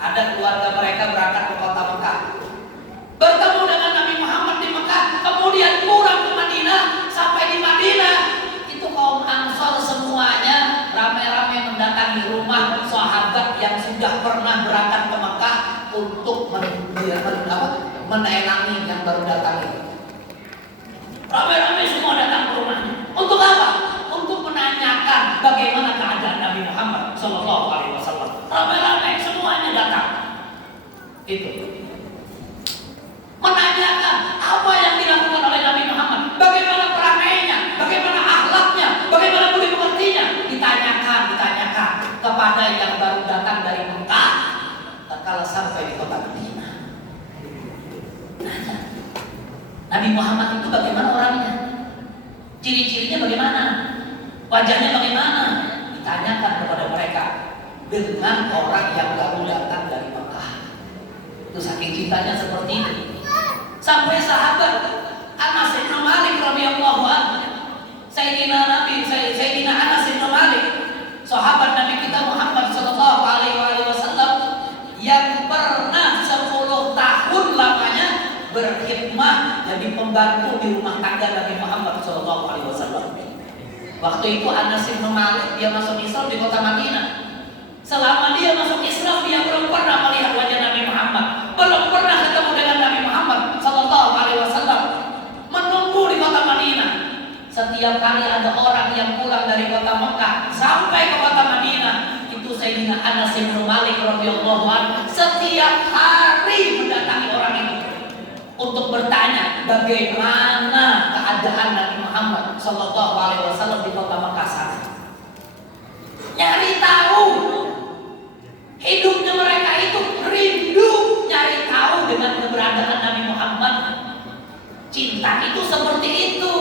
Ada keluarga mereka berangkat ke kota Mekah, bertemu dengan Nabi Muhammad di Mekah, kemudian pulang ke Madinah. Sampai di Madinah, itu kaum Ansor semuanya ramai-ramai mendatangi rumah sahabat yang sudah pernah berangkat ke Mekah untuk menenangi yang baru datang itu. Ramai-ramai semua datang ke rumahnya. Untuk apa? Untuk menanyakan bagaimana keadaan Nabi Muhammad Sallallahu Alaihi Wasallam. Ramai-ramai semuanya datang. Itu menanyakan apa yang dilakukan oleh Nabi Muhammad, bagaimana perangainya, bagaimana akhlaknya, bagaimana budi pekertinya. Ditanyakan kepada yang baru datang dari Mekah. Tatkala sampai di kota Madinah, Nabi Muhammad itu bagaimana orangnya, ciri-cirinya bagaimana, wajahnya bagaimana. Ditanyakan kepada mereka dengan orang yang baru datang dari Mekah. Itu saking cintanya seperti itu. Sampai sahabat Anas bin Malik radhiyallahu anhu, Sayyidina Anas bin Malik, sahabat Nabi kita Muhammad sallallahu alaihi wasallam yang pernah 10 tahun lamanya berkhidmah jadi pembantu di rumah tangga Nabi Muhammad sallallahu alaihi wasallam. Waktu itu Anas bin Malik dia masuk Islam di kota Madinah. Selama dia masuk Islam, dia belum pernah melihat wajah Nabi Muhammad, belum pernah ketemu dengan Nabi Muhammad Sallallahu Alaihi Wasallam. Menunggu di kota Madinah. Setiap kali ada orang yang pulang dari kota Mekah sampai ke kota Madinah, itu Sayyidina Anas bin Malik radhiyallahu anhu setiap hari mendatangi orang itu untuk bertanya bagaimana keadaan Nabi Muhammad Sallallahu Alaihi Wasallam di kota Mekah sana. Nyari tahu. Hidupnya mereka itu rindu nyari tahu dengan keberadaan Nabi Muhammad. Cinta itu seperti itu.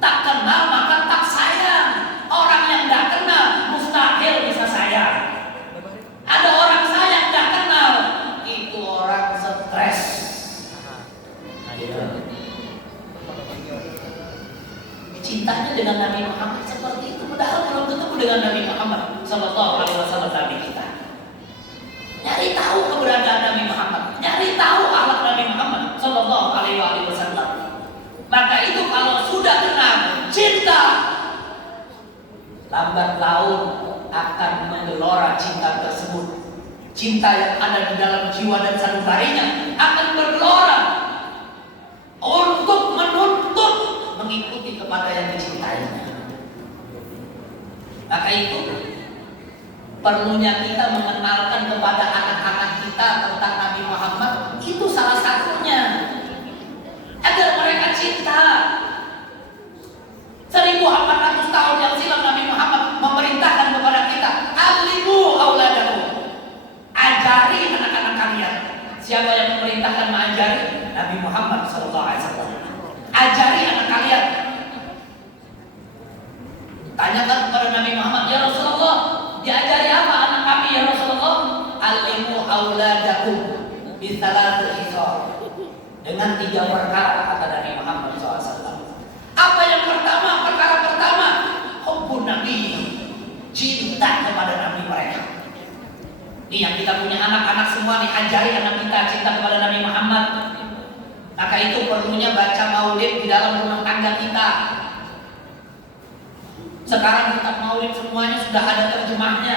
Tak kenal maka tak sayang. Orang yang tak kenal mustahil bisa sayang. Ada orang sayang tak kenal, itu orang stres. Cintanya dengan Nabi Muhammad seperti itu. Padahal belum ketemu dengan Nabi Muhammad Sallallahu Alaihi Wasallam Nabi kita. Nyari tahu keberadaan Nabi Muhammad, nyari tahu akhlak Nabi Muhammad Sallallahu Alaihi Wasallam. Maka itu kalau sudah kenal cinta, lambat laun akan menggelora cinta tersebut. Cinta yang ada di dalam jiwa dan sanubarinya akan bergelora untuk menuntut mengikuti kepada yang dicintainya. Maka itu perlunya kita mengenalkan kepada anak-anak kita tentang Nabi Muhammad. Itu salah satunya agar mereka cinta. 1400 tahun yang silam Nabi Muhammad memerintahkan kepada kita, alimu auladakum, ajari anak-anak kalian. Siapa yang memerintahkan mengajari? Nabi Muhammad SAW. Ajari anak kalian. Tanyakan kepada Nabi Muhammad, ya Rasulullah, diajari apa anak kami ya Rasulullah? Alimu auladakum bisalatul hisar, dengan 3 perkara kata Nabi Muhammad SAW. Apa yang pertama? Perkara pertama, hubbun Nabi, cinta kepada Nabi mereka. Ini yang kita punya anak-anak semua nih, ajari anak kita cinta kepada Nabi Muhammad. Maka itu perlunya baca maulid di dalam rumah tangga kita. Sekarang kitab maulid semuanya sudah ada terjemahnya.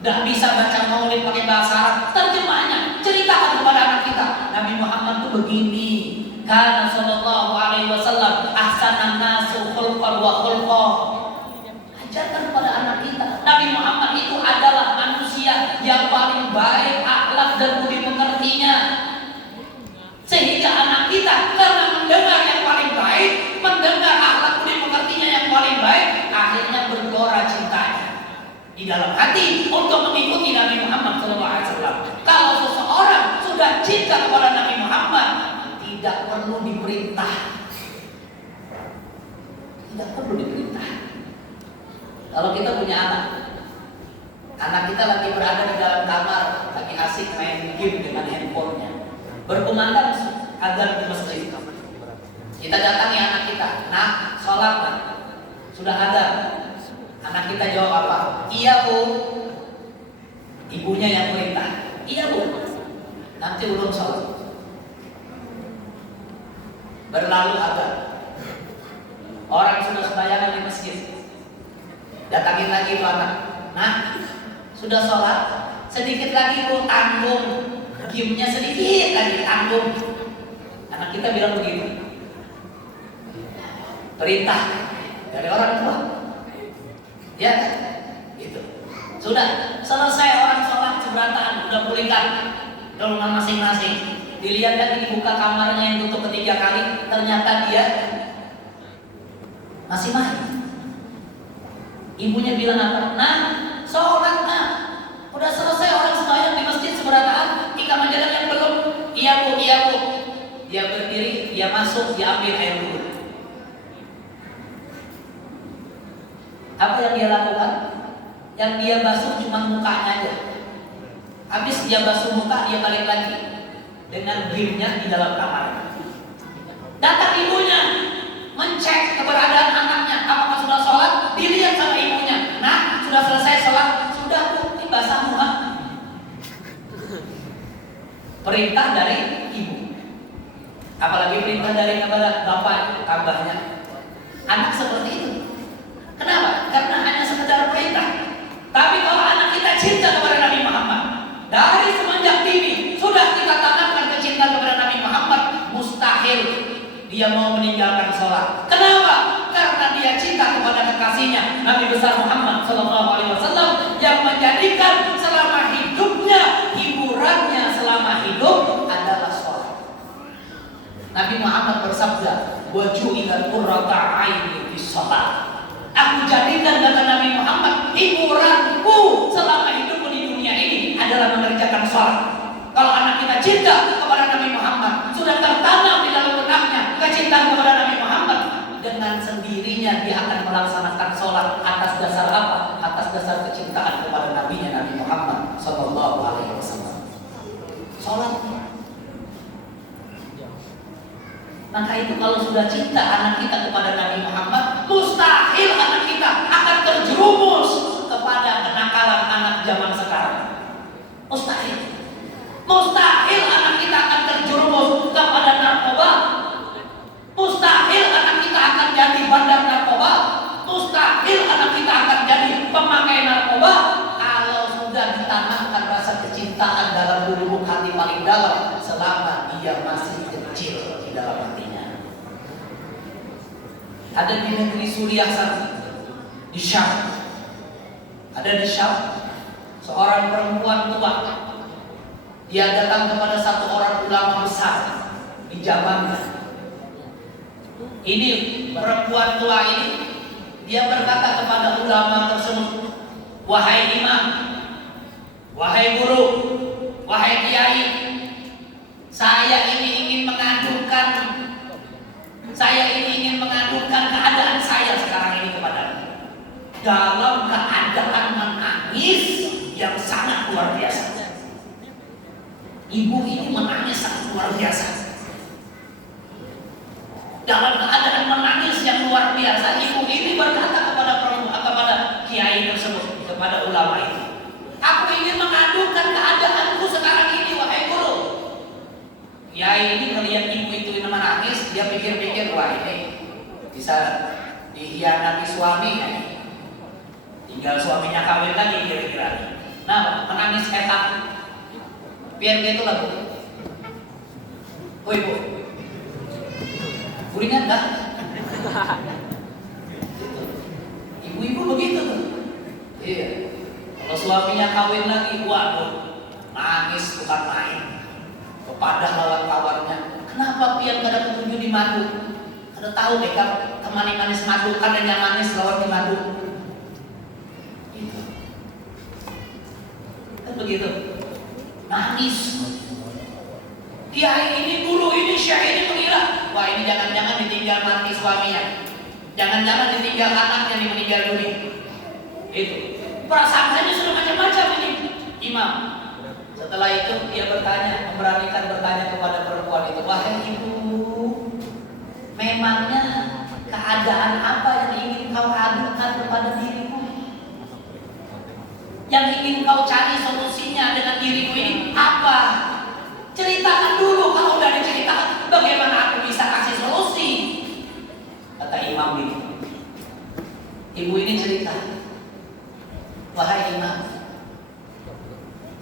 Sudah bisa baca maulid pakai bahasa Arab. Terjemahnya, ceritakan kepada anak kita, Nabi Muhammad itu begini. Kana sallallahu alaihi wasallam ahsanan nasu khulqan wa khulqa. Ajarkan kepada anak kita, Nabi Muhammad itu adalah manusia yang paling baik akhlak dan budi pekertinya. Sehingga anak kita karena mendengar yang paling baik, mendengar akhlak budi pekertinya yang paling baik, akhirnya bergelora cintanya di dalam hati untuk mengikuti Nabi Muhammad SAW. Kalau seseorang sudah cinta kepada Nabi Muhammad, tidak perlu diperintah. Tidak perlu diperintah. Kalau kita punya anak kita lagi berada di dalam kamar, lagi asik main game dengan handphonenya, berkumandang azan di masjid. Kita datangi anak kita, nak, sholat nak, sudah azan. Anak kita jawab apa? Iya bu. Ibunya yang perintah. Iya bu, nanti ulun sholat. Berlalu agak, orang sudah sembahyang di masjid, datangin lagi tuh anak. Nah, sudah sholat, sedikit lagi bu tanggung, game-nya sedikit lagi tanggung. Anak kita bilang begitu. Perintah dari orang tua, ya gitu. Sudah selesai orang sholat seberantakan, udah pulihkan ke rumah masing-masing. Dilihat lagi dibuka kamarnya yang tutup ketiga kali, ternyata dia masih main. Ibunya bilang apa? Nah, sholat nah, udah selesai orang sembahyang di masjid seberantakan, ikamah jalan yang belum. Iya bu, iya bu. Dia berdiri, dia masuk, dia ambil air wudhu. Apa yang dia lakukan? Yang dia basuh cuma mukanya aja. Habis dia basuh muka, dia balik lagi dengan brimnya di dalam kamar. Datang ibunya, mencek keberadaan anaknya, apakah sudah sholat? Dilihat sama ibunya. Nah, sudah selesai sholat, sudah bu, ini basah muka. Perintah dari ibu. Apalagi perintah dari kepada bapak, tambahnya. Anak seperti itu. Kenapa? Karena hanya sekedar perintah. Tapi kalau anak kita cinta kepada Nabi Muhammad, dari semenjak dini sudah kita tanamkan kecintaan kepada Nabi Muhammad, mustahil dia mau meninggalkan sholat. Kenapa? Karena dia cinta kepada kekasihnya Nabi besar Muhammad SAW, yang menjadikan selama hidupnya, hiburannya selama hidup adalah sholat. Nabi Muhammad bersabda, "Waju'ilal qurrata 'aini fis shalah." Aku jadikan, kata Nabi Muhammad, hiburanku selama hidupku di dunia ini adalah mengerjakan sholat. Kalau anak kita cinta kepada Nabi Muhammad, sudah tertanam di dalam benaknya kecintaan kepada Nabi Muhammad, dengan sendirinya dia akan melaksanakan sholat atas dasar apa? Atas dasar kecintaan kepada Nabi-Nya Nabi Muhammad Sallallahu Alaihi Wasallam. Sholat. Maka itu kalau sudah cinta anak kita kepada Nabi Muhammad, mustahil anak kita akan terjerumus kepada kenakalan anak zaman sekarang. Mustahil. Mustahil anak kita akan terjerumus kepada narkoba. Mustahil anak kita akan jadi bandar narkoba. Mustahil anak kita akan jadi pemakai narkoba. Kalau sudah ditanamkan rasa kecintaan dalam lubuk hati paling dalam selama dia masih kecil di dalam hatinya. Ada di negeri Suriah sana, di Syam. Ada di Syam seorang perempuan tua. Dia datang kepada satu orang ulama besar di zamannya. Ini perempuan tua ini, dia berkata kepada ulama tersebut, "Wahai imam, wahai guru, wahai kiai, saya ini ingin mengadukan keadaan saya sekarang ini kepada-Mu. Dalam keadaan menangis yang sangat luar biasa." Ibu ini menangis sangat luar biasa. Dalam keadaan menangis yang luar biasa, ibu ini berkata kepada kiai tersebut, kepada ulama itu, "Aku ingin mengadukan keadaanku sekarang ini, wahai guru." Kiai ini melihat ibu itu menangis, dia pikir-pikir, wah ini bisa dihianati suaminya. Tinggal suaminya kawin lagi kira-kira. Nah, menangis etak. Biar gitu lah bu. Oh ibu, burinya enggak? Ibu-ibu begitu tuh. Iya. Kalau suaminya kawin lagi, waduh, nangis bukan main. Kepada lawan-lawannya, kenapa pian kada ketujuh di madu? Kada tahu deh kan, temani manis madu, kada yang manis lawan di madu. Gitu. Kan begitu. Nangis. Kiai ini, guru ini, syekh ini mengira, wah ini jangan-jangan ditinggal mati suaminya, jangan-jangan ditinggal anaknya yang meninggal dunia. Itu perasaannya sudah macam-macam ini imam. Setelah itu dia bertanya, memberanikan bertanya kepada perempuan itu, wahai ibu, memangnya keadaan apa yang ingin kau adukan kepada dirimu? Yang ingin kau cari solusinya dengan dirimu ini Ibu ini cerita, wahai imam,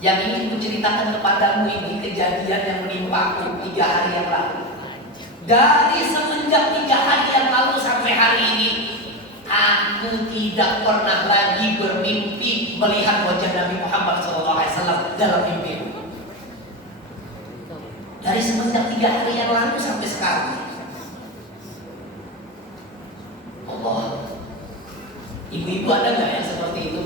yang ingin kuceritakan kepadamu ini kejadian yang menimpaku 3 hari yang lalu. Dari semenjak 3 hari yang lalu sampai hari ini, aku tidak pernah lagi bermimpi melihat wajah Nabi Muhammad SAW dalam mimpi. Dari semenjak 3 hari yang lalu sampai sekarang. Allah, ibu-ibu ada nggak yang seperti itu?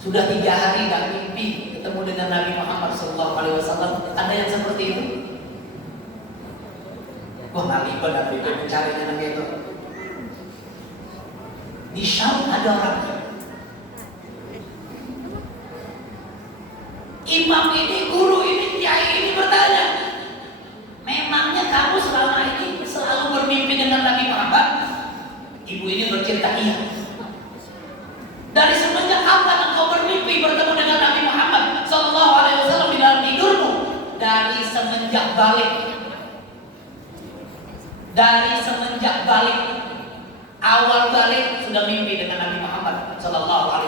Sudah 3 hari nggak mimpi ketemu dengan Nabi Muhammad SAW. Ada yang seperti itu? Wah, Nabi benar mencarinya Nabi itu. Di Syam ada orang. Imam ini, guru ini, kiai ini bertanya, memangnya kamu selama ini selalu bermimpi dengan Nabi Muhammad? Ibu ini bercerita, iya. Dari semenjak kapan engkau bermimpi bertemu dengan Nabi Muhammad SAW di dalam tidurmu? Dari semenjak balik. Dari semenjak balik, awal balik sudah mimpi dengan Nabi Muhammad SAW.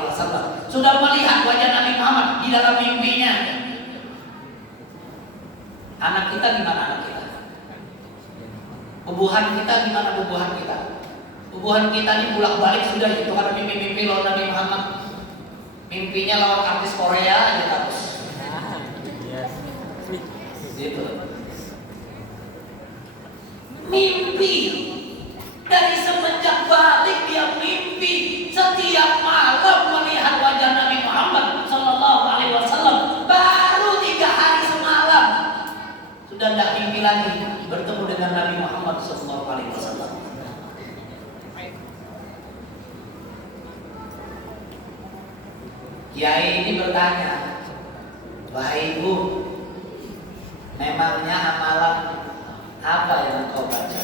Sudah melihat wajah Nabi Muhammad di dalam mimpinya. Anak kita gimana anak kita? Bubuhan kita gimana bubuhan kita? Bubuhan kita ini bolak balik sudah itu karena mimpi-mimpi lawan Nabi Muhammad. Mimpinya lawan artis Korea aja terus. Gitu. Mimpi. Dari semenjak balik dia mimpi setiap malam melihat wajah Nabi Muhammad SAW. Baru 3 hari semalam sudah tidak mimpi lagi bertemu dengan Nabi Muhammad SAW. Kiai ini bertanya, wahai ibu, memangnya amalan apa yang kau baca?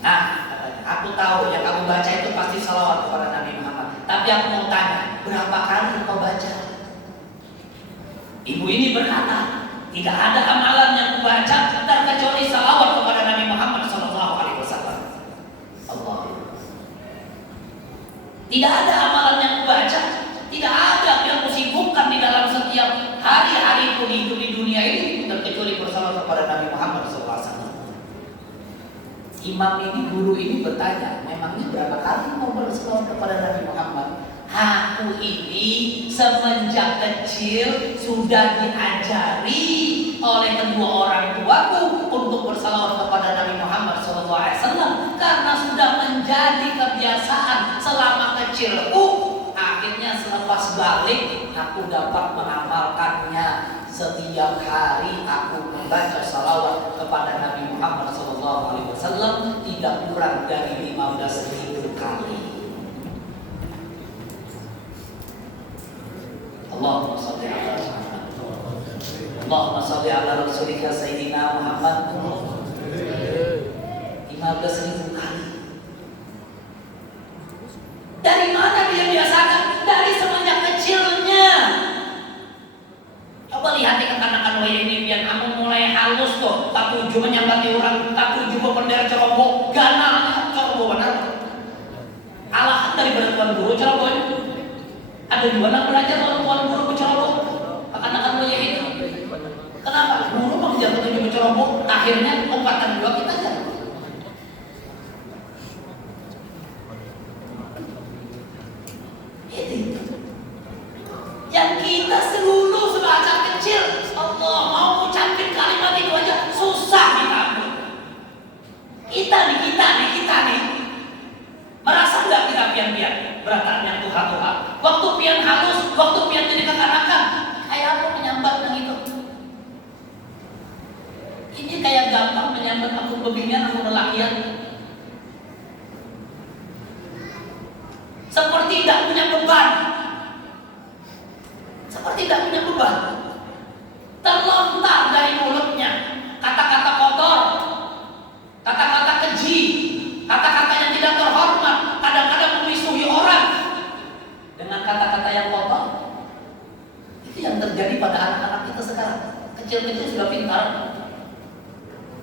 Nah, katanya, aku tahu yang kamu baca itu pasti salawat kepada Nabi Muhammad. Tapi aku mau tanya, berapa kali kau baca? Ibu ini berkata, tidak ada amalan yang kubaca terkecuali salawat kepada Nabi Muhammad SAW. Allah. Tidak ada amalan yang kubaca, tidak ada yang kusibukkan di dalam setiap hari-hariku di dunia ini terkecuali bersalawat kepada Nabi Muhammad SAW. Imam ini, guru ini bertanya, memangnya berapa kali mau berselawat kepada Nabi Muhammad? Aku ini semenjak kecil sudah diajari oleh kedua orang tuaku untuk bersalawat kepada Nabi Muhammad SAW karena sudah menjadi kebiasaan selama kecilku. Akhirnya selepas balik aku dapat mengamalkannya. Setiap hari aku membaca salawat kepada Nabi Muhammad SAW tidak kurang dari 15.000 kali. Allahumma salli ala Muhammad. Allahumma salli ala Rasulika Sayyidina Muhammad. 15.000 kali. Dari mana dia biasakan? Dari semenjak kecilnya. Coba lihat di kekanakan waya ini biar kamu mulai halus tuh. Tak tuju menyambati orang, tak tuju bendera ceroboh, ganal ceroboh benar. Alahan daripada tuan guru ceroboh. Ada juga nak belajar kalau tuan guru ceroboh. Kekanakan waya itu. Kenapa? Guru mengajar tujuh ceroboh, akhirnya umpatan dua kita aja. Yang kita seluluh sebacaan kecil, Allah mau ucapin kalimat itu aja susah kita. Kita nih merasa nggak kita pian-pian beratnya Tuhan. Waktu pian halus, waktu pian jadi kekanakan, kayak apa menyambat yang itu? Ini kayak gampang menyambat aku pembinaan aku lelakian. Seperti tidak punya beban. Terlontar dari mulutnya kata-kata kotor, kata-kata keji, kata-kata yang tidak terhormat, kadang-kadang memusuhi orang dengan kata-kata yang kotor. Itu yang terjadi pada anak-anak kita sekarang. Kecil-kecil sudah pintar.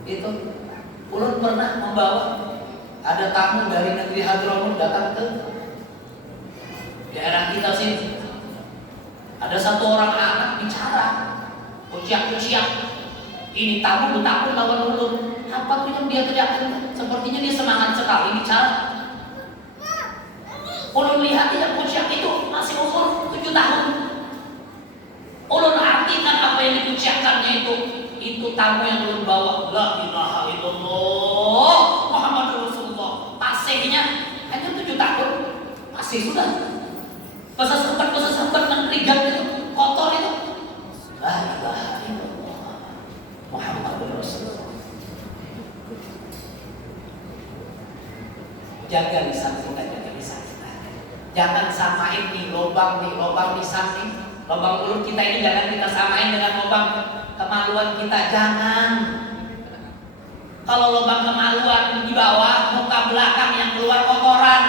Itu Ulun pernah membawa Ada tamu dari negeri Hadramut datang ke daerah kita sini. Ada satu orang anak bicara, uciak-uciak. Ini tamu bertakun lawan ulun. Apa tuh yang dia teriakin? Sepertinya dia semangat sekali bicara. Ulun lihat yang uciak itu masih umur 7 tahun. Ulun artikan apa yang diucapkannya itu tamu yang ulun bawa. La ilaha illallah Muhammad Rasulullah. Pasihnya hanya 7 tahun. Pasih sudah. Pesat-pesat menerigan itu kotor itu. La ilaha illallah Muhammad Rasulullah. Jaga lisan kita, jaga lisan kita. Jangan samain nih lubang di samping. Lubang mulut kita ini jangan kita samain dengan lubang kemaluan kita. Jangan. Kalau lubang kemaluan di bawah, muka belakang yang keluar kotoran.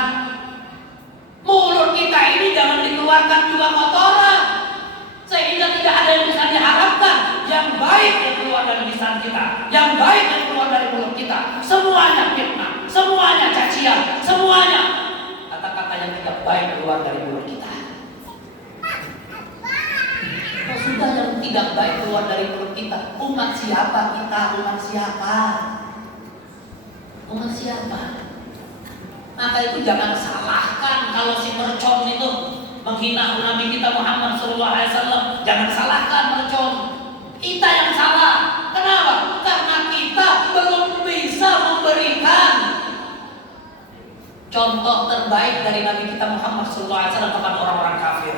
Mulut kita ini jangan dikeluarkan juga kotoran, sehingga tidak ada yang bisa diharapkan. Yang baik yang keluar dari lisan kita, yang baik yang keluar dari mulut kita, semuanya fitnah, semuanya cacian, semuanya kata-kata yang tidak baik keluar dari mulut kita. Kalau sudah yang tidak baik keluar dari mulut kita, umat siapa kita? Umat siapa? Umat siapa? Maka itu jangan salahkan kalau si mercon itu menghina Nabi kita Muhammad SAW. Jangan salahkan mercon. Kita yang salah. Kenapa? Karena kita belum bisa memberikan contoh terbaik dari Nabi kita Muhammad SAW kepada orang-orang kafir.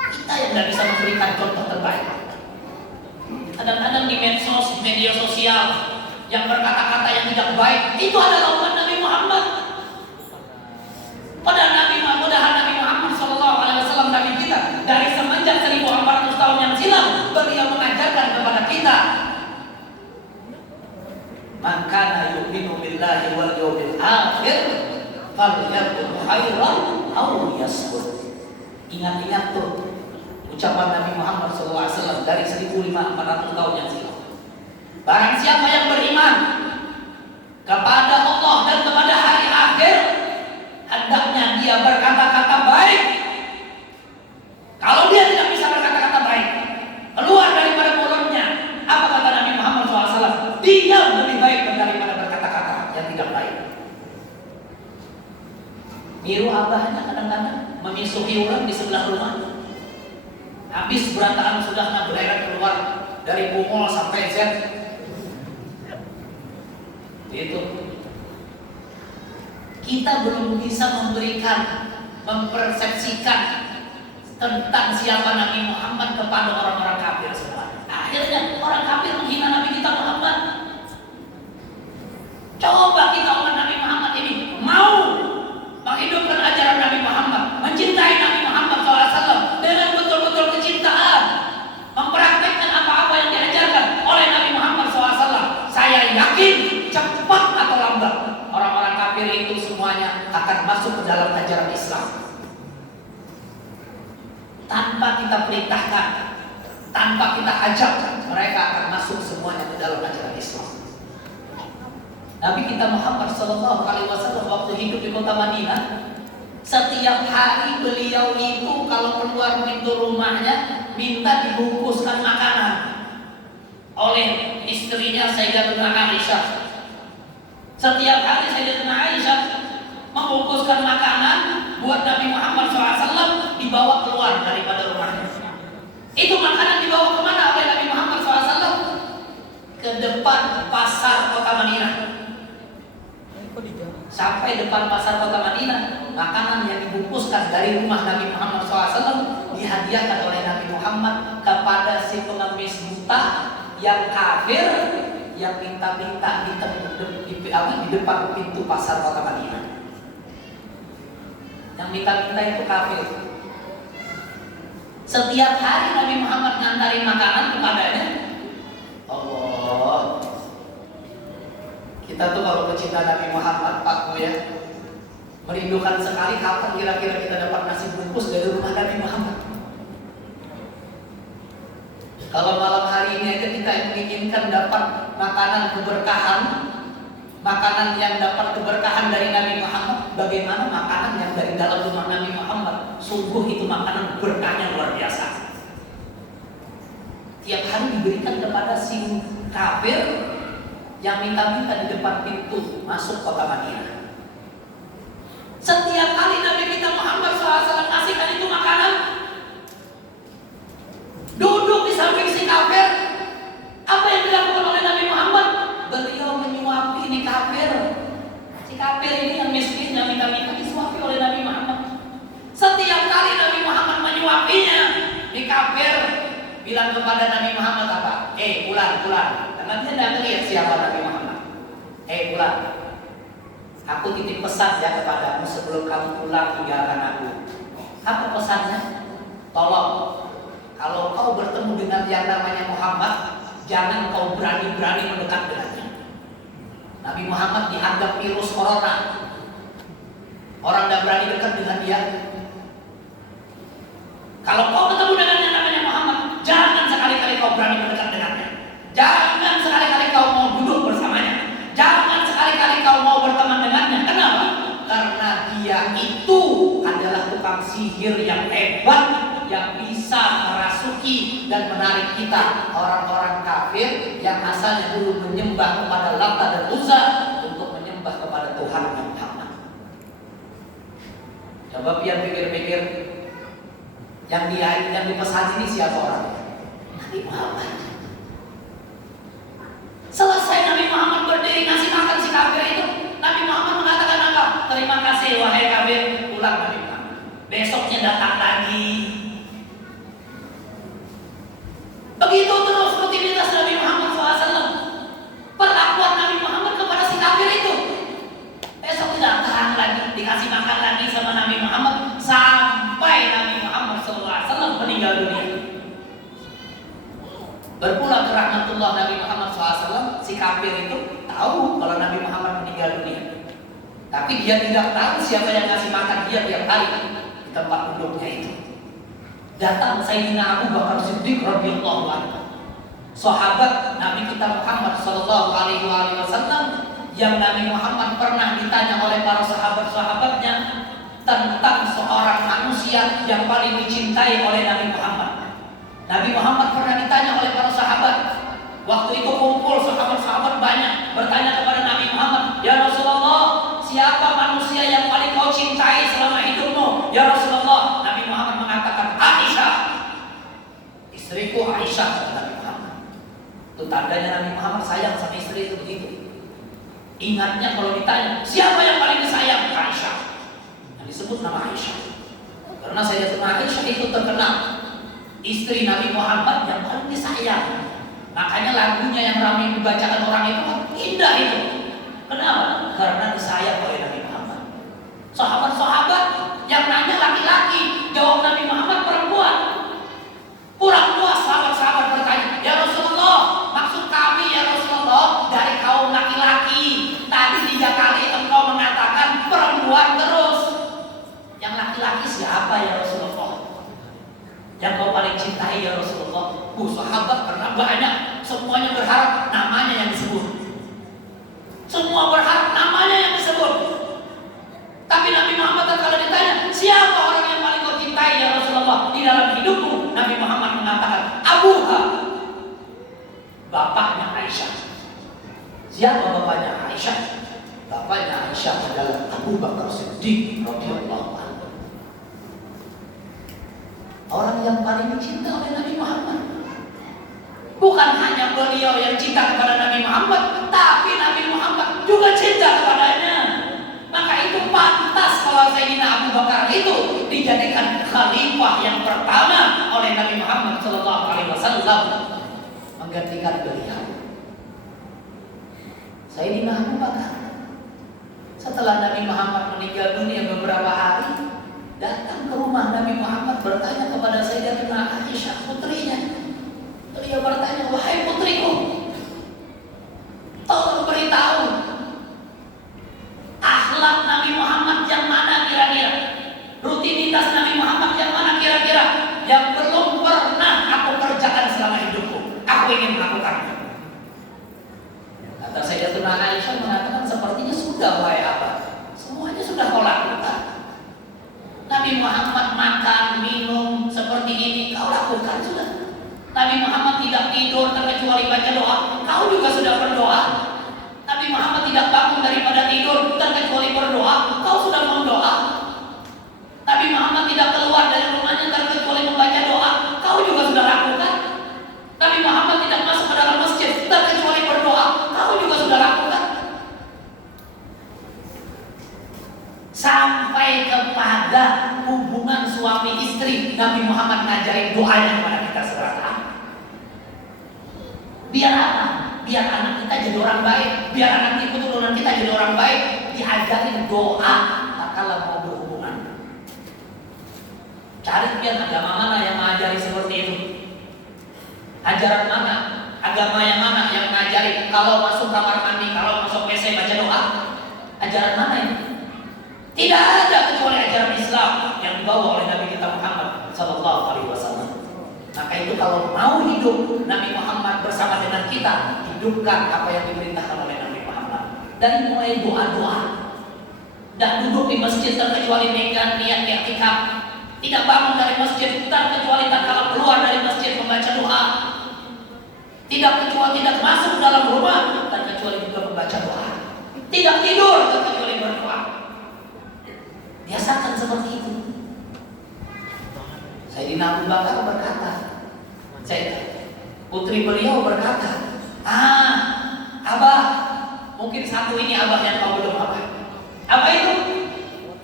Kita yang tidak bisa memberikan contoh terbaik. Kadang-kadang di medsos, media sosial yang berkata-kata yang tidak baik, itu adalah umat Nabi Muhammad. Padahal Nabi Muhammad SAW Nabi kita dari semenjak 1400 tahun yang silam, beliau mengajarkan kepada kita, man kana yu'minu billahi wal yawmil akhir falyaqul khairan aw yasmut. Ingat-ingat tuh ucapan Nabi Muhammad SAW dari 1400 tahun yang silam. Barang siapa yang beriman kepada Allah dan kepada hari akhir, hendaknya dia berkata-kata baik. Kalau dia tidak bisa berkata-kata baik, keluar daripada mulutnya, apa kata Nabi Muhammad SAW? Diam lebih baik daripada berkata-kata yang tidak baik. Miru abahnya kadang-kadang memisuhi orang di sebelah rumah. Habis berantakan sudahnya berleret keluar dari Bungol sampai Z. Itu kita belum bisa mempersepsikan tentang siapa Nabi Muhammad kepada orang-orang kafir semua. Akhirnya orang kafir menghina Nabi kita Muhammad. Coba kita umat Nabi Muhammad ini mau menghidupkan ajaran Nabi Muhammad, mencintai Nabi Muhammad SAW dengan betul-betul kecintaan, mempraktekkan apa-apa yang diajarkan oleh Nabi Muhammad SAW. Saya yakin cepat atau lambat orang-orang kafir itu semuanya akan masuk ke dalam ajaran Islam. Tanpa kita perintahkan, tanpa kita ajak, mereka akan masuk semuanya ke dalam ajaran Islam. Nabi kita Muhammad SAW waktu hidup di kota Madinah, setiap hari beliau itu kalau keluar pintu rumahnya minta dibungkuskan makanan oleh istrinya Sayyidatuna Aisyah. Setiap hari Sayyidatuna Aisyah membungkuskan makanan buat Nabi Muhammad SAW, dibawa keluar daripada rumahnya. Itu makanan dibawa kemana oleh Nabi Muhammad SAW? Ke depan pasar kota Madinah. Sampai depan pasar kota Madinah, makanan yang dibungkuskan dari rumah Nabi Muhammad SAW dihadiahkan oleh Nabi Muhammad kepada si pengemis buta yang kafir yang minta-minta di depan pintu pasar kota Madinah. Yang minta-minta itu kafir. Setiap hari Nabi Muhammad ngantarin makanan kepadanya. Allah, kita tuh kalau pecinta Nabi Muhammad, Pak ya, merindukan sekali kapan kira-kira kita dapat nasi bungkus dari rumah Nabi Muhammad. Kalau malam hari ini aja kita menginginkan dapat makanan keberkahan, makanan yang dapat keberkahan dari Nabi Muhammad, bagaimana makanan yang dari dalam rumah Nabi Muhammad? Sungguh itu makanan berkahnya luar biasa. Tiap hari diberikan kepada si kafir yang minta-minta di depan pintu masuk kota Madinah. Setiap kali Nabi kita Muhammad SAW kasihkan itu makanan, duduk di samping si kafir, apa yang dilakukan oleh Nabi Muhammad? Beliau menyuapi ini kafir. Si kafir ini yang miskin yang minta-minta disuapi oleh Nabi Muhammad. Setiap kali Nabi Muhammad menyuapinya, ini kafir bilang kepada Nabi Muhammad apa? Pulang. Karena dia tidak lihat siapa Nabi Muhammad. Pulang. Aku titip pesan ya kepadamu sebelum kamu pulang tinggalkan aku. Apa pesannya? Tolong, kalau kau bertemu dengan yang namanya Muhammad, jangan kau berani-berani mendekat dengannya. Nabi Muhammad dianggap virus corona. Orang tidak berani dekat dengan dia. Kalau kau ketemu dengan yang namanya Muhammad, jangan sekali-kali kau berani mendekat dengannya. Jangan sekali-kali kau mau duduk bersamanya. Jangan sekali-kali kau mau berteman dengannya. Kenapa? Karena dia itu adalah tukang sihir yang hebat, yang bisa merasuki dan menarik kita orang-orang kafir yang asalnya dulu menyembah kepada Lata dan Uzza untuk menyembah kepada Tuhan yang Muhammad. Coba biar pikir-pikir, yang dipesan ini siapa orangnya? Nabi Muhammad. Selesai Nabi Muhammad berdiri ngasih makan si kafir itu, Nabi Muhammad mengatakan apa? Terima kasih wahai kafir, pulang Nabi Muhammad. Besoknya datang lagi. Begitu terus rutinitas Nabi Muhammad SAW. Perlakuan Nabi Muhammad kepada si kafir itu. Besok datang lagi, dikasih makan lagi sama Nabi Muhammad sampai Nabi Muhammad SAW meninggal dunia. Berpulang ke rahmatullah Nabi Muhammad SAW, si kafir itu tahu kalau Nabi Muhammad meninggal dunia. Tapi dia tidak tahu siapa yang ngasih makan dia tiap hari di tempat duduknya itu. Datang Sayyidina Abu Bakar Siddiq radhiyallahu anhu, sahabat Nabi kita Muhammad sallallahu alaihi wasallam, yang Nabi Muhammad pernah ditanya oleh para sahabat-sahabatnya tentang seorang manusia yang paling dicintai oleh Nabi Muhammad. Nabi Muhammad pernah ditanya oleh para sahabat. Waktu itu kumpul sahabat-sahabat banyak bertanya kepada Nabi Muhammad, "Ya Rasulullah, siapa manusia yang paling kau cintai selama hidupmu?" "Ya Rasulullah," Nabi Muhammad mengatakan, "Aisyah, istriku Aisyah," kata Nabi Muhammad. Itu tandanya Nabi Muhammad sayang sama istri itu begitu. Ingatnya kalau ditanya, siapa yang paling disayang? Aisyah. Yang disebut nama Aisyah. Karena Sayyidatuna Aisyah itu terkenal istri Nabi Muhammad yang paling disayang. Makanya lagunya yang ramai dibacakan orang itu kan indah itu. Kenapa? Karena disayang oleh Nabi Muhammad. Sahabat-sahabat yang nanya laki-laki, jawab Nabi Muhammad perempuan. Kurang puas sahabat-sahabat bertanya, "Ya Rasulullah, maksud kami ya Rasulullah dari kaum laki-laki. Tadi 3 kali engkau mengatakan perempuan terus. Yang laki-laki siapa ya Rasulullah? Yang kau paling cintai ya Rasulullah?" Sahabat karena banyak, semuanya berharap namanya yang disebut. Semua berharap namanya yang disebut. Tapi Nabi Muhammad kalau ditanya, siapa orang yang paling kau cintai ya Rasulullah di dalam hidupmu? Nabi Muhammad mengatakan, Abuha, bapaknya Aisyah. Siapa bapaknya Aisyah? Bapaknya Aisyah adalah Abu Bakar Siddiq radhiyallahu anhu. Orang yang paling dicinta oleh Nabi Muhammad. Bukan hanya beliau yang cinta kepada Nabi Muhammad, tapi Nabi Muhammad juga cinta kepadanya. Maka itu pantas kalau Sayyidina Abu Bakar itu dijadikan khalifah yang pertama oleh Nabi Muhammad SAW, menggantikan beliau. Sayyidina Abu Bakar setelah Nabi Muhammad meninggal dunia beberapa hari, datang ke rumah Nabi Muhammad bertanya kepada Sayyidatuna Aisyah, putrinya. Beliau bertanya, "Wahai putriku, tolong beritahu akhlak Nabi Muhammad yang mana kira-kira, rutinitas Nabi Muhammad yang mana kira-kira yang belum pernah aku kerjakan selama hidupku. Aku ingin melakukannya." Kata Sayyidatuna Aisyah mengatakan, Nabi Muhammad tidak tidur terkecuali baca doa. Kau juga sudah berdoa. Nabi Muhammad tidak bangun daripada tidur terkecuali berdoa. Kau sudah berdoa. Nabi Muhammad tidak keluar dari rumahnya terkecuali membaca doa. Kau juga sudah lakukan. Nabi Muhammad tidak masuk ke dalam masjid terkecuali berdoa. Kau juga sudah lakukan. Sampai kepada hubungan suami istri, Nabi Muhammad ngajarin doanya kepada kita sekarang. Biar apa? Biar anak kita jadi orang baik, biar anak keturunan kita jadi orang baik, diajarin doa kalau mau berhubungan. Cari biar agama mana yang mengajari seperti itu. Ajaran mana? Agama yang mana yang mengajari kalau masuk kamar mandi, kalau masuk WC baca doa? Ajaran mana ini? Tidak ada kecuali ajaran Islam yang dibawa oleh Nabi kita Muhammad Sallallahu Alaihi Wasallam. Maka itu kalau mau hidup Nabi Muhammad bersama dengan kita, hidupkan apa yang diperintahkan oleh Nabi Muhammad. Dari mulai doa-doa, dan duduk di masjid terkecuali dengan niat i'tikaf. Tidak bangun dari masjid terkecuali tatkala keluar dari masjid membaca doa. Tidak kecuali tidak masuk dalam rumah terkecuali juga membaca doa. Tidak tidur terkecuali berdoa. Biasakan seperti itu. Sayyidina Abu Bakar berkata, putri beliau berkata, Abah, mungkin satu ini Abah yang kau belum apa? Apa itu?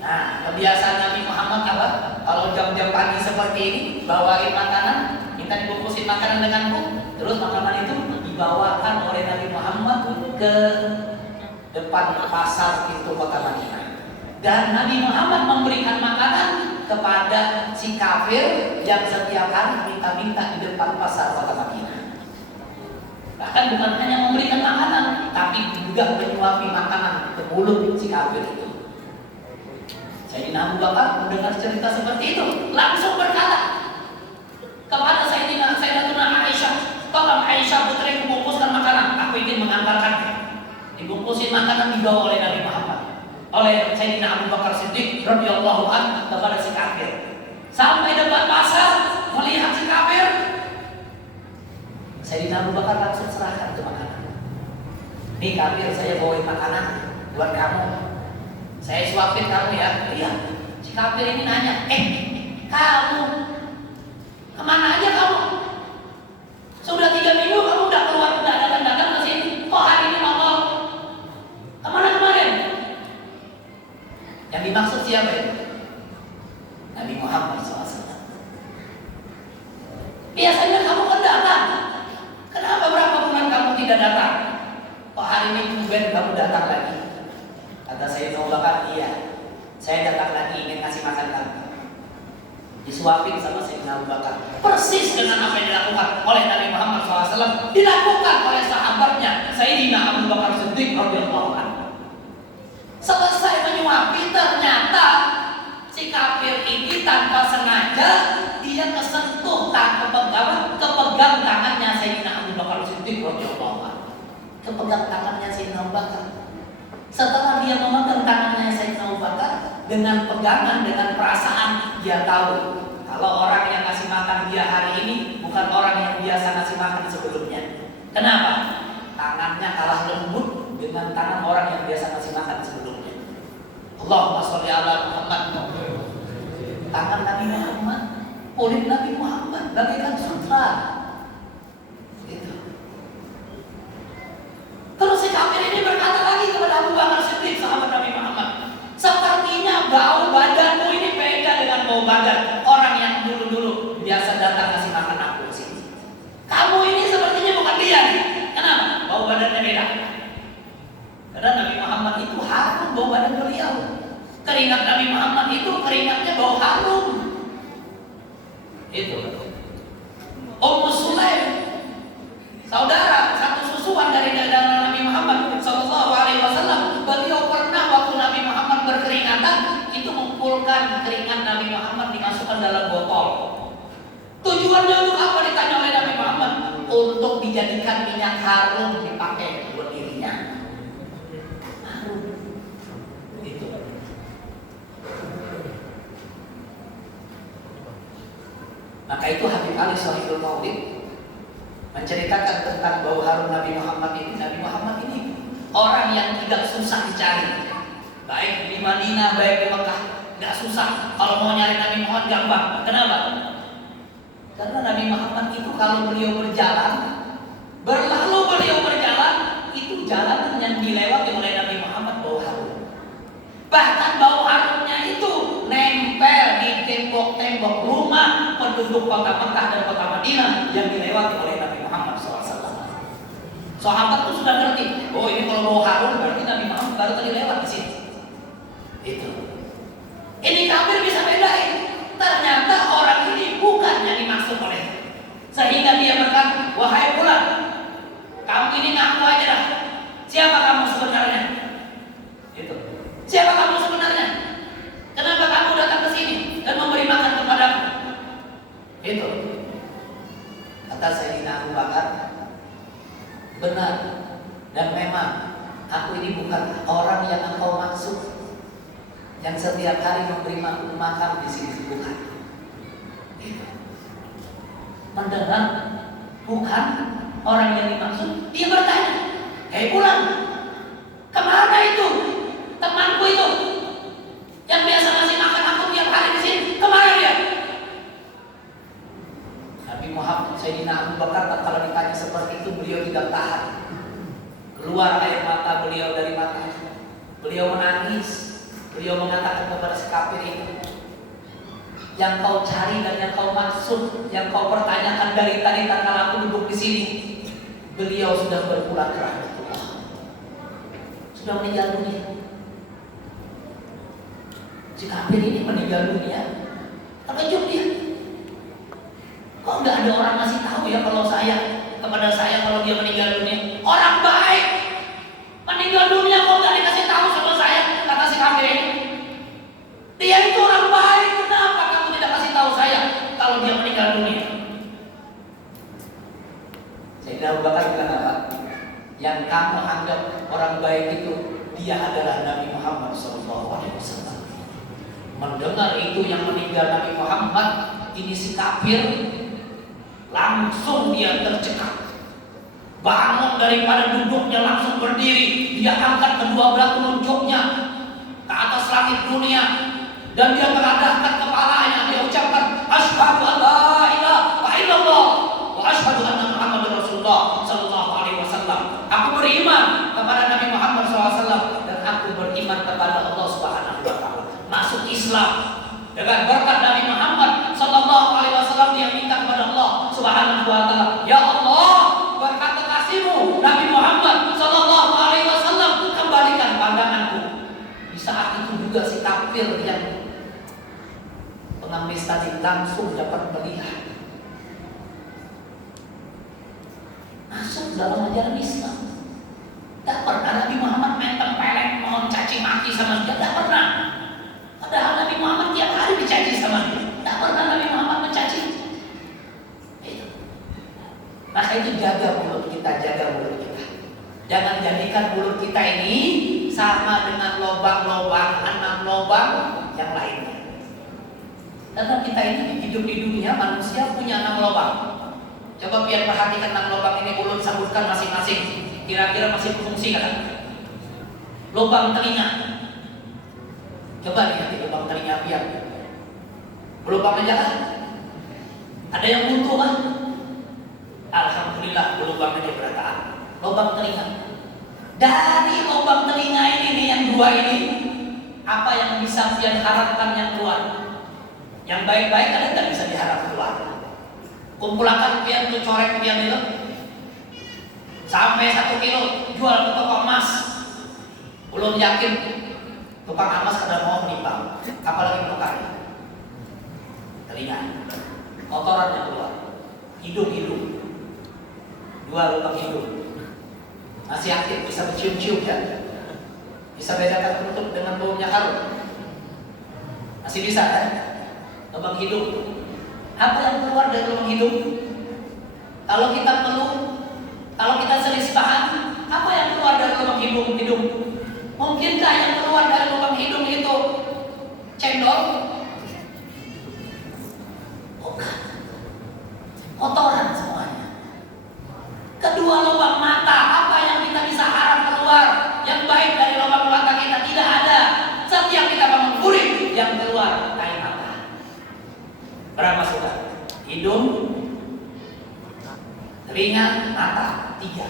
Nah, kebiasaan Nabi Muhammad apa? Kalau jam-jam pagi seperti ini, bawain makanan, minta dibungkusin makanan denganku, terus makanan itu dibawakan oleh Nabi Muhammad ke depan pasar pintu kota Madinah. Dan Nabi Muhammad memberikan makanan kepada si kafir yang setiap hari minta-minta di depan pasar kota Madinah. Bahkan bukan hanya memberikan makanan, tapi juga menyuapi makanan ke mulut si kafir itu. Sayyidina Abu Bakar mendengar cerita seperti itu, langsung berkata kepada Sayyidatuna Aisyah, tolong Aisyah putriku bungkuskan makanan, aku ingin mengantarkannya. Dibungkusin makanan dibawa oleh Nabi Muhammad, oleh Sayyidina Abu Bakar Siddiq radhiyallahu anhu kepada si kafir. Sampai depan pasar melihat si kafir, Sayyidina Abu Bakar langsung serahkan ke makanan. Nih kafir, saya bawain makanan buat kamu. Saya suapin kamu ya. Iya. Si kafir ini nanya, kamu kemana aja kamu? Sudah 3 minggu kamu udah keluar, udah datang-datang ke sini. Kok hari ini mau kemana kemarin? Yang dimaksud siapa itu? Nabi Muhammad SAW. Biasanya kamu kan datang. Kenapa berapa bulan kamu tidak datang? Kok hari ini kemudian kamu datang lagi? Kata Sayyidina Abu Bakar, iya, saya datang lagi ingin kasih makan kamu. Disuapin sama Sayyidina Abu Bakar. Persis dengan apa yang dilakukan oleh Nabi Muhammad SAW, dilakukan oleh sahabatnya Sayyidina Abu Bakar Siddiq radhiyallahu anhu. Selesai menyuapi, ternyata si kafir ini tanpa sengaja dia kesentuh kepegang tangannya Sayyidina Abu Bakar Siddiq radhiyallahu anhu. Kepegang tangannya Sayyidina Abu Bakar. Setelah dia memegang tangannya Sayyidina Abu Bakar dengan pegangan, dengan perasaan, dia tahu kalau orang yang ngasih makan dia hari ini bukan orang yang biasa ngasih makan sebelumnya. Kenapa? Tangannya kalah lembut dengan tangan orang yang biasa ngasih makan sebelumnya. Allahumma sholli ala Muhammad. Tangan Nabi Muhammad, kulit Nabi Muhammad bagaikan sutra. Gitu. Terus si kafir ini berkata lagi kepada Abu Bakar Siddiq, sahabat Nabi Muhammad, sepertinya bau badanmu ini beda dengan bau badan orang yang dulu-dulu biasa datang kasih makan aku sini. Kamu ini sepertinya bukan dia nih. Kenapa? Bau badannya beda. Karena Nabi Muhammad itu harum bau badan beliau. Keringat Nabi Muhammad itu keringatnya bau harum. Itu. Ummu Sulaim, saudara satu susuan dari dada Nabi Muhammad Sallallahu Alaihi Wasallam, beliau pernah waktu Nabi Muhammad berkeringatan itu mengumpulkan keringat Nabi Muhammad dimasukkan dalam botol. Tujuannya untuk apa ditanya oleh Nabi Muhammad? Untuk dijadikan minyak harum dipakai buat dirinya. Harum. Itu. Maka itu Habib Ali Shahidul Maulid menceritakan tentang bau harum Nabi Muhammad ini. Nabi Muhammad ini orang yang tidak susah dicari, baik di Madinah, baik di Mekah, nggak susah. Kalau mau nyari Nabi Muhammad gampang. Kenapa? Karena Nabi Muhammad itu kalau beliau berjalan, berlalu beliau berjalan, itu jalan yang dilewati oleh Nabi Muhammad bau harum. Bahkan bau harumnya itu nempel di tembok-tembok rumah penduduk kota Mekah dan kota Madinah yang dilewati oleh Nabi Muhammad SAW. Sahabat itu sudah ngerti, oh ini kalau bau harum berarti Nabi Muhammad baru tadi lewat di sini. Itu. Ini kafir bisa bedain. Ternyata orang ini bukan yang dimaksud oleh. Sehingga dia berkata, wahai fulan, kamu ini ngaku aja dah. Siapa kamu sebenarnya? Itu. Siapa kamu sebenarnya? Kenapa kamu datang ke sini dan memberi makan kepadaku? Itu. Kata Sayyidina Abu Bakar, benar. Dan memang aku ini bukan orang yang engkau maksud, yang setiap hari memberi makan di sini, bukan. Itu. Mendengar bukan orang yang dimaksud, dia bertanya, hei pulang, kemana itu temanku itu yang biasa ngasih makan aku tiap hari di sini, kemana dia? Nabi Muhammad Sayyidina Abu Bakar kalau ditanya seperti itu, beliau tidak tahan, keluar air mata beliau dari matanya. Beliau menangis. Beliau mengatakan kepada si kafir itu, yang kau cari dan yang kau maksud, yang kau pertanyakan dari tadi tatkala aku duduk di sini, beliau sudah berpulang ke rahmatullah, sudah meninggal dunia. Si kafir ini meninggal dunia, terkejut dia. Kok nggak ada orang ngasih tahu ya kalau kepada saya kalau dia meninggal dunia? Orang baik meninggal dunia kok nggak dikasih tahu sama saya? Kata si kafir ini, dia itu orang baik, kenapa kamu tidak kasih tahu saya kalau dia meninggal dunia? Sayyidina Abu Bakar bilang apa? Yang kamu anggap orang baik itu, dia adalah Nabi Muhammad SAW. Mendengar itu yang meninggal Nabi Muhammad, ini si kafir langsung dia tercekat, bangun daripada duduknya, langsung berdiri. Dia angkat kedua belah telunjuknya ke atas langit dunia dan dia mengadahkan kepalanya. Dia ucapkan, asyhadu an la ilaha illallah wa asyhadu anna Muhammadar Rasulullah sallallahu alaihi wasallam. Aku beriman kepada Nabi Muhammad SAW dan aku beriman kepada Allah Subhanahu wa taala. Masuk Islam dengan berkat Nabi Muhammad sallallahu alaihi wasallam. Dia minta kepada Allah Subhanahu wa taala, ya Allah, berkat kekasihmu Nabi Muhammad sallallahu alaihi wasallam, kembalikan pandanganku. Di saat itu juga si kafir yang pengemis tadi langsung dapat melihat, masuk dalam ajaran Islam. Tak pernah Nabi Muhammad main tempeleng, mau caci maki sama dia, tak pernah. Padahal Nabi Muhammad tiap hari dicaci sama dia, tak pernah Nabi Muhammad mencaci. Maka itu jaga mulut kita, jaga mulut kita. Jangan jadikan mulut kita ini sama dengan lobang-lobang, 6 lobang yang lainnya. Karena kita ini hidup di dunia, manusia punya 6 lobang. Coba biar perhatikan 6 lobang ini, mulut sambutkan masing-masing. Kira-kira masih berfungsi kan? Lubang telinga. Coba lihat di lubang telinga biar. Lubang aja kan? Ada yang buntu kan? Alhamdulillah lubang aja berataan. Lubang telinga. Dari lubang telinga ini nih, yang 2 ini, apa yang bisa pian harapkan yang keluar? Yang baik-baik ada nggak bisa diharap keluar? Kumpulkan pian tuh, corek pian itu sampai 1 kilo, jual ke toko emas. Belum yakin tukang emas kada mau menimbang, apalagi menukar. Telinga, kotoran yang keluar. Hidung, 2 lubang hidung masih aktif, bisa bercium-cium ya, bisa bedakan penutup dengan baunya harum, masih bisa kan? Lubang hidung, apa yang keluar dari lubang hidung? Kalau kita peluh, kalau kita selispahan, apa yang keluar dari lubang hidung? Mungkinkah yang keluar dari lubang hidung itu cendol? Bukan, kotoran semuanya. hidung, telinga, mata, 3.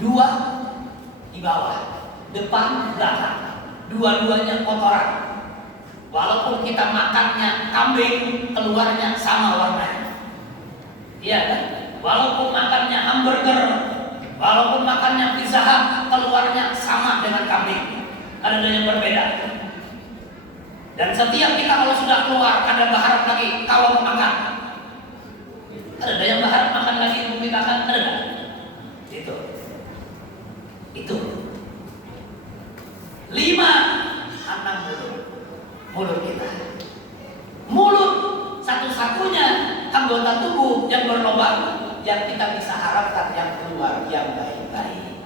2 di bawah, depan, belakang. Dua-duanya kotoran. Walaupun kita makannya kambing, keluarnya sama warnanya. Iya kan? Walaupun makannya hamburger, walaupun makannya pizza hut, keluarnya sama dengan kambing. Ada yang berbeda. Dan setiap kita kalau sudah keluar, ada berharap lagi kawan makan. Ada yang berharap makan lagi, kita makan, ada. Itu. 5 anak mulut kita. Mulut satu-satunya anggota tubuh yang berlobang yang kita bisa harapkan yang keluar yang baik-baik.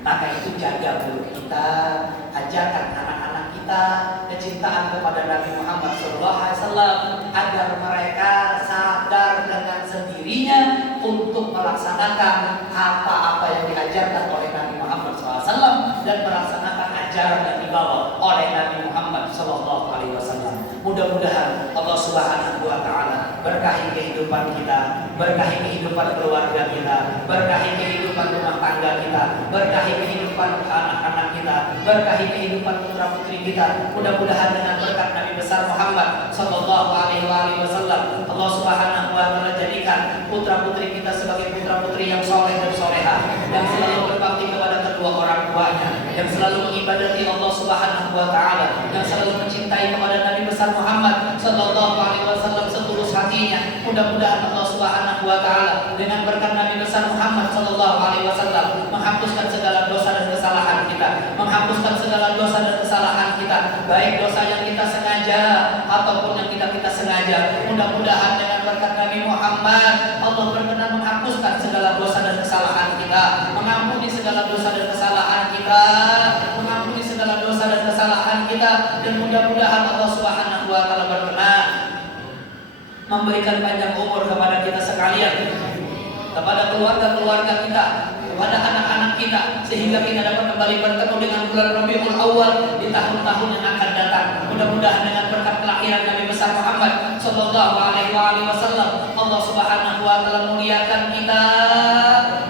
Maka itu jaga mulut kita, ajarkan anak-anak kita kecintaan kepada Nabi Muhammad SAW agar mereka sadar dengan sendirinya untuk melaksanakan apa-apa yang diajarkan oleh Nabi Muhammad SAW dan melaksanakan ajaran yang dibawa oleh Nabi Muhammad SAW. Mudah-mudahan Allah Subhanahu wa Ta'ala berkahi kehidupan kita, berkahi kehidupan keluarga kita, berkahi kehidupan rumah tangga kita, berkahi kehidupan anak-anak kita, berkahi kehidupan putra-putri kita. Mudah-mudahan dengan berkat Nabi besar Muhammad sallallahu alaihi wasallam, Allah Subhanahu wa Ta'ala jadikan putra-putri kita sebagai putra-putri yang soleh dan soleha, yang selalu berbakti kepada kedua orang tuanya, yang selalu mengibadati Allah Subhanahu wa Ta'ala, yang selalu mencintai kepada Nabi besar Muhammad sallallahu alaihi wasallam setulus hatinya. Mudah-mudahan Allah Subhanahu wa Ta'ala dengan berkat Nabi besar Muhammad sallallahu alaihi wasallam menghapuskan segala dosa dan kesalahan kita, menghapuskan segala dosa dan kesalahan kita, baik dosa yang kita sengaja ataupun yang kita sengaja. Mudah-mudahan dengan berkat Nabi Muhammad Allah berkenan menghapuskan segala dosa dan kesalahan kita, mengampuni segala dosa dan kesalahan kita, mengampuni segala dosa dan kesalahan kita, dan mudah-mudahan Allah Subhanahu wa Ta'ala berkenan memberikan panjang umur kepada kita sekalian, kepada keluarga-keluarga kita, kepada anak-anak kita, sehingga kita dapat kembali bertemu dengan bulan Rabiul Awal di tahun-tahun yang akan datang. Mudah-mudahan dengan berkat kelahiran Nabi besar Muhammad sallallahu alaihi wasallam, Allah Subhanahu wa Ta'ala muliakan kita,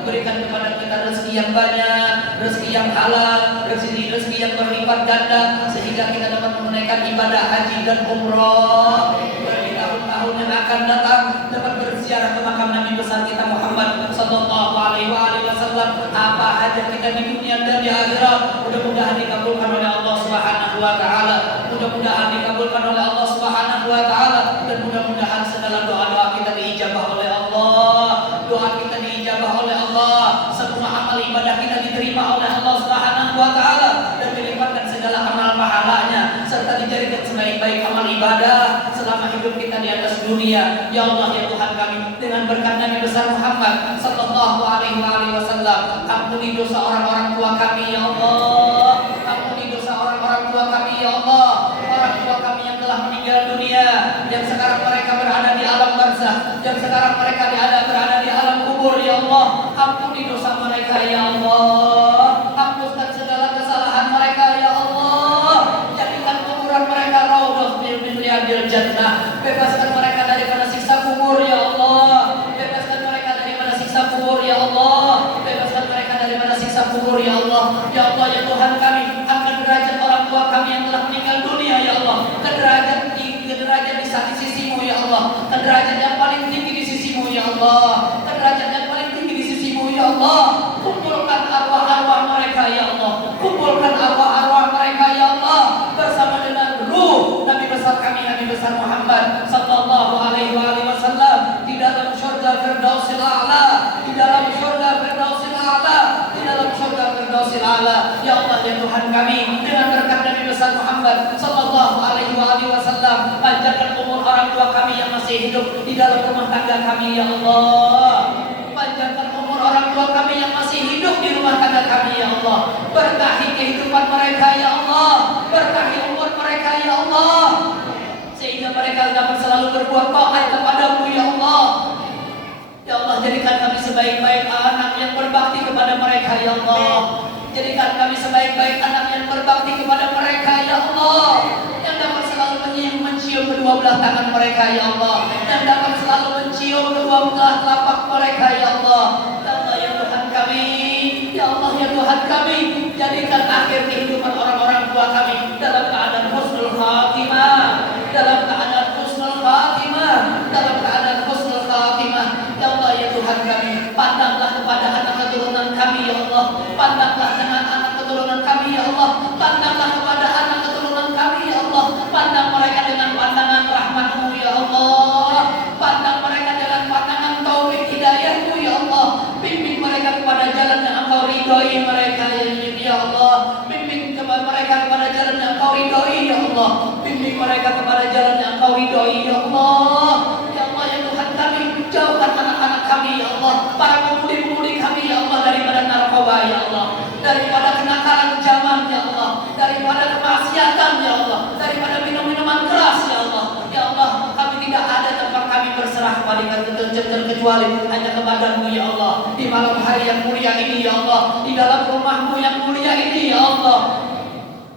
berikan kepada kita rezeki yang banyak, rezeki yang halal, rezeki yang berlipat ganda, sehingga kita dapat menunaikan ibadah haji dan umroh di tahun-tahun yang akan datang, dapat berziarah ke makam Nabi besar kita Muhammad sallallahu alaihi wasallam. Apa hajat kita di dunia dan di akhirat, mudah-mudahan dikabulkan oleh Allah Subhanahu wa Ta'ala, mudah-mudahan dikabulkan oleh Allah Subhanahu wa Ta'ala, dan mudah-mudahan segala doa-doa kita diijabah oleh Allah, doa kita diijabah oleh Allah, semua amal ibadah kita diterima oleh Allah Subhanahu wa Ta'ala, dan dilipatkan segala amal pahalanya, serta dijadikan sebaik-baik amal ibadah selama hidup kita di atas dunia. Ya Allah, ya Tuhan kami, dengan berkat Nabi besar Muhammad sallallahu alaihi wasallam, ampuni dosa orang-orang tua kami ya Allah, ampuni dosa orang-orang tua kami ya Allah, orang tua kami yang telah meninggal dunia, yang sekarang mereka berada di alam barzah, yang sekarang mereka berada di alam kubur ya Allah. Ampuni dosa mereka ya Allah, hapuskan segala kesalahan mereka ya Allah, jadikan kuburan mereka raudhah min riyadil jannah, bebaskan mereka daripada siksa kubur ya Allah, bebaskan mereka daripada siksa kubur ya Allah, bebaskan mereka daripada siksa kubur ya Allah. Ya Allah, ya Tuhan kami, angkat derajat orang tua kami yang telah meninggal dunia ya Allah, ke derajat di sisimu ya Allah, ke derajat yang paling tinggi di sisimu ya Allah, ke derajat yang paling tinggi di sisimu ya Allah. Kumpulkan arwah-arwah mereka ya Allah, kumpulkan arwah-arwah mereka ya Allah bersama dengan ruh Nabi besar kami, Nabi besar Muhammad sallallahu alaihi wasallam di dalam syurga Firdausil A'la, di dalam syurga Firdausil A'la, di dalam syurga Firdausil A'la. Ya Allah, ya Tuhan kami, dengan berkat Nabi besar Muhammad sallallahu alaihi wasallam, panjangkan umur orang tua kami yang masih hidup di dalam rumah tangga kami ya Allah, panjangkan umur orang tua kami yang masih hidup di rumah tangga kami ya Allah, berkahi kehidupan mereka ya Allah, berkahi umur mereka ya Allah, sehingga mereka dapat selalu berbuat taat kepadamu ya Allah. Ya Allah, jadikan kami sebaik-baik anak yang berbakti kepada mereka ya Allah, jadikan kami sebaik-baik anak yang berbakti kepada mereka ya Allah, yang dapat selalu mencium mencium kedua belah tangan mereka ya Allah, yang dapat selalu mencium kedua belah telapak mereka ya Allah. Ya Allah ya Tuhan kami, ya Allah ya Tuhan kami, jadikan akhir kehidupan orang-orang tua kami dalam keadaan husnul khatimah, dalam keadaan husnul khatimah, dalam keadaan husnul khatimah. Ya Allah ya Tuhan kami, pandanglah kepada anak keturunan kami ya Allah, pandanglah dengan anak keturunan kami ya Allah, pandanglah kepada anak keturunan kami ya Allah, pandang mereka dengan pandangan rahmat-Mu ya Allah, pandang mereka dengan pandangan taufik hidayah-Mu ya Allah, bimbing mereka kepada jalan yang Engkau ridhoi mereka ya Allah, bimbing kepada mereka kepada jalan yang Engkau ridhoi ya Allah, bimbing mereka kepada jalan yang Engkau ridhoi ya Allah. Ya Allah ya Tuhan kami, jauhkan anak-anak kami ya Allah, para pemudi-pemudi kami ya Allah daripada narkoba ya Allah, daripada kenakalan zaman ya Allah, daripada kemaksiatan ya Allah, daripada minum-minuman keras ya Allah. Ya Allah, kami tidak ada tempat kami berserah kepada kecuali hanya kepada-Mu ya Allah. Di malam hari yang mulia ini ya Allah, di dalam rumah-Mu yang mulia ini ya Allah,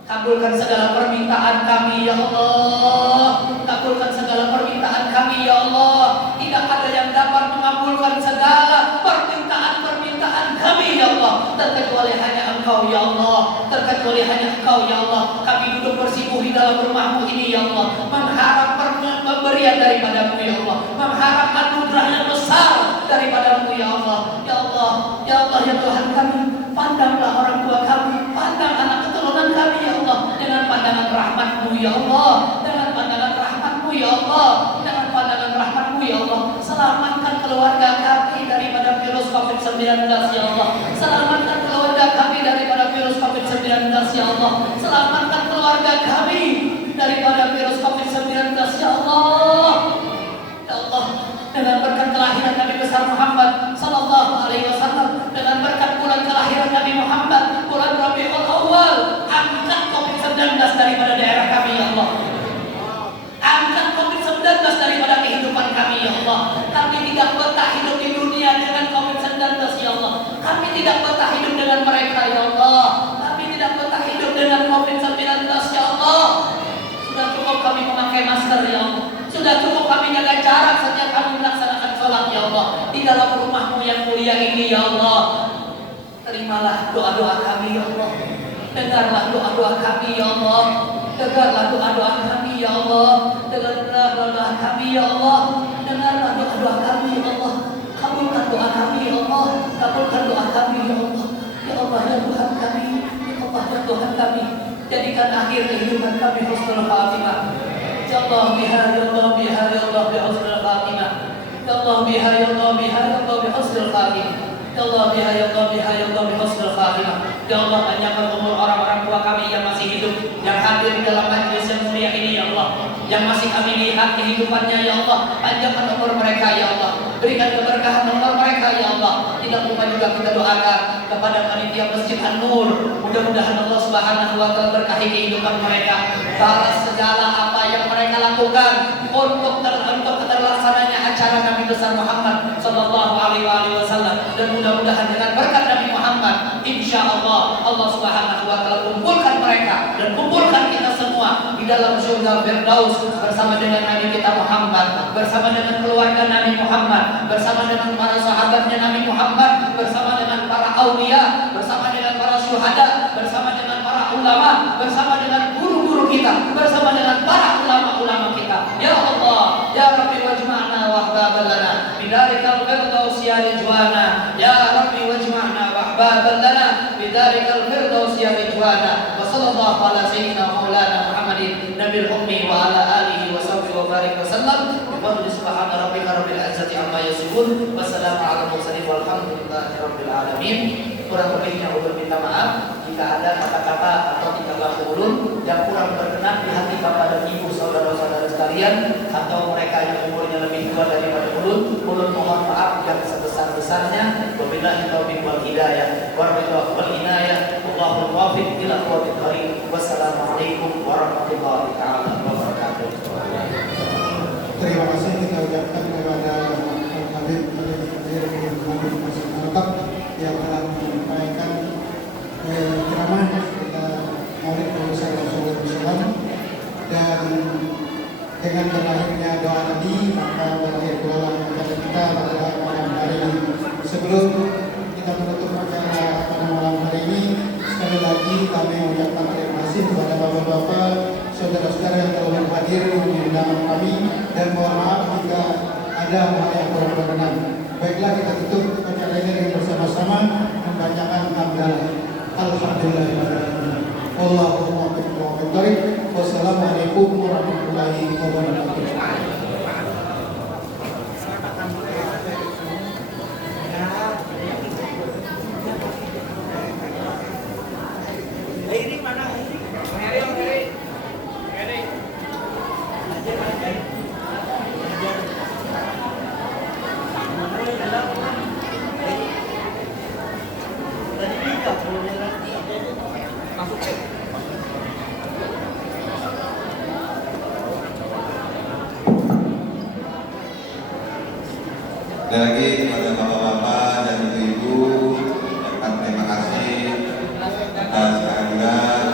kabulkan segala permintaan kami ya Allah, kabulkan segala permintaan kami ya Allah. Tidak ada yang dapat mengabulkan segala permintaan kami ya Allah, terkecuali hanya Engkau ya Allah, terkecuali hanya Engkau ya Allah. Kami duduk bersikuh di dalam rumah-Mu ini ya Allah, mengharap pemberian daripada-Mu ya Allah, mengharap anugerah yang besar daripada-Mu ya Allah. Ya Allah, ya Allah ya Tuhan kami, pandanglah orang tua kami, pandang anak keturunan kami ya Allah, dengan pandangan rahmat-Mu ya Allah, dengan pandangan rahmat-Mu ya Allah, dengan pandangan rahmat-Mu ya Allah. Selamatkan keluarga kami daripada virus COVID-19 ya Allah, selamatkan keluarga kami daripada virus COVID-19 ya Allah, selamatkan keluarga kami daripada virus COVID-19 ya Allah. Ya Allah, dengan berkat kelahiran Nabi besar Muhammad sallallahu alaihi wasallam, dengan berkat bulan kelahiran Nabi Muhammad, bulan Rabiul Awal, angkat COVID-19 daripada daerah kami ya Allah, angkat COVID-19 daripada kehidupan kami ya Allah. Kami tidak betah hidup di dunia dengan COVID-19 ya Allah, kami tidak betah hidup dengan mereka ya Allah, kami tidak betah hidup dengan COVID-19 ya Allah. Sudah cukup kami memakai masker ya Allah, sudah cukup kami jaga jarak setiap kami melaksanakan sholat ya Allah, di dalam rumah-Mu yang mulia ini ya Allah. Terimalah doa-doa kami ya Allah, dengarlah doa-doa kami ya Allah, dengarlah doa-doa kami ya Allah, dengarlah doa kami ya Allah, dengarlah doa-doa kami ya Allah, kabulkan doa kami ya Allah, kabulkan doa kami ya Allah. Ya Allah ya Tuhan kami, ya Allah ya Tuhan kami, jadikan akhir kehidupan kami husnul khatimah. Ya Allah biha ya Allah biha ya Allah bi husnul khatimah. Ya Allah biha ya Allah biha ya Allah bi husnul khatimah. Ya Allah biha ya Allah biha ya Allah bi husnul khatimah. Ya Allah, panjangkan umur orang-orang tua kami yang masih hidup, yang hadir di dalam majelis yang mulia ini ya Allah, yang masih kami lihat kehidupannya ya Allah. Panjangkan umur mereka ya Allah, berikan keberkahan umur mereka ya Allah. Tidak lupa juga kita doakan kepada panitia Masjid An-Nur, mudah-mudahan Allah Subhanahu wa taala berkahi kehidupan mereka, balas segala apa yang mereka lakukan untuk terlaksananya acara Nabi besar Muhammad sallallahu alaihi wasallam. Dan mudah-mudahan dengan berkat Nabi Muhammad, insya Allah Allah Subhanahu wa taala kumpulkan mereka dan kumpulkan kita semua di dalam surga Firdaus bersama dengan Nabi kita Muhammad, bersama dengan keluarga Nabi Muhammad, bersama dengan para sahabatnya Nabi Muhammad, bersama dengan para aulia, bersama dengan para syuhada, bersama dengan para ulama, bersama dengan guru-guru kita, bersama dengan para ulama-ulama kita. Ya Allah, ya Rabbi wajma'na wahbaban lana bidarikal firdaus ya rijwana. Ya Rabbi wajma'na wahbaban lana bidarikal firdaus ya rijwana. Wa sallallahu ala sayyidina maulana Muhammadin nabil ummi wa ala alihi wa sahbihi wa barik wa sallam. Bi fadli subhana rabbika rabbil izzati amma yasifun. Wassalamu ala mursalin walhamdulillahi rabbil alamin. Kurang lebihnya ulun minta maaf jika ada kata-kata atau tingkah laku ulun yang kurang berkenan di hati Bapak dan Ibu saudara-saudara sekalian, atau mereka yang umurnya lebih tua daripada ulun mohon maaf yang sebesar-besarnya. Wabillahi taufiq wal hidayah wal inayah. Allahumma muwaffiq ila aqwamit thariq. Wassalamualaikum warahmatullahi taala wabarakatuh. Terima kasih kita ucapkan kepada Yang Habib Mantap yang telah menyampaikan ceramah kita Maulid Nabi Sallallahu Alaihi Wasallam, dan sebelum kita menutup acara pada malam hari ini, sekali lagi kami mengucapkan terima kasih kepada bapak-bapak, saudara-saudara yang telah hadir di undangan kami, dan mohon maaf jika ada hal yang kurang berkenan. Baiklah, kita tutup acara ini dengan bersama-sama membacakan hamdalah. Alhamdulillah. Allahumma barik. Wassalamualaikum warahmatullahi wabarakatuh. Sekali lagi kepada bapak-bapak dan ibu-ibu, ucapkan terima kasih atas kehadiran.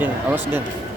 Den, awas Den.